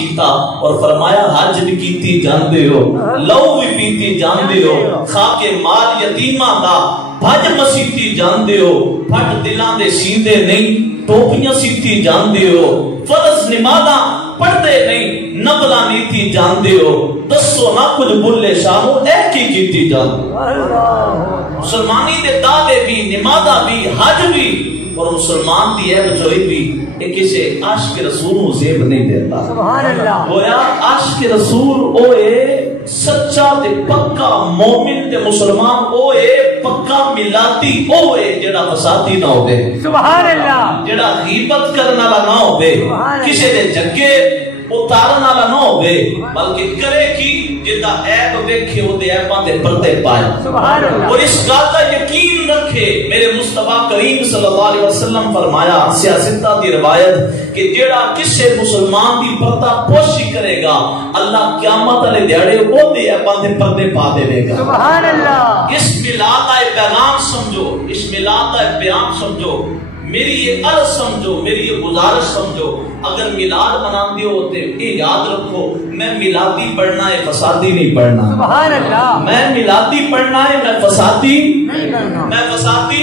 اور فرمایا حج بھی کیتی جاندے ہو، لو بھی پیتی جاندے ہو، خاک مال یتیماں دا بھج مسیتی جاندے ہو، پھٹ دلاں دے سیندے نہیں ٹوپیاں سیتی جاندے ہو، فرض نمازاں پڑھتے نہیں نفلاں نیتی جاندے ہو، دسو نہ کچھ بلے شامو اے کی کیتی جاندے ہو۔ مسلمانی دے دعوے بھی، نمازاں بھی، حج بھی، اور مسلمان دی عیب جوئی بھی کہ کسے عاشق رسول کو زیب نہیں دیتا۔ سبحان اللہ۔ گویا عاشق رسول اوے سچا تے پکا مومن تے مسلمان اوے پکا ملاتی اوے جڑا فسادی نہ ہوے، سبحان اللہ، جڑا غیبت کرنے والا نہ ہوے، کسے دے جگے اتارن والا نہ ہوے، بلکہ کرے کی جدا عیب ویکھے او دے عیباں تے پردے پائے۔ سبحان اللہ۔ اور اس بات کا یقین رکھے، میرے مصطفیٰ کریم صلی اللہ علیہ وسلم فرمایا سیاستہ دی روایت کہ جیڑا کسے مسلمان دی پردہ پوشی کرے گا اللہ قیامت والے دیہڑے او دے عیباں تے پردے پا دے گا۔ سبحان اللہ۔ اس میلاد کا پیغام سمجھو، اس میلاد کا پیغام سمجھو، میری یہ عرض سمجھو، میری یہ گزارش سمجھو، اگر میلاد مناتے ہو تو یہ یاد رکھو میں میلادی پڑھنا ہے، فسادی نہیں پڑھنا۔ سبحان اللہ۔ میں میلادی پڑھنا ہے، میں فسادی نہیں کرنا۔ میں فسادی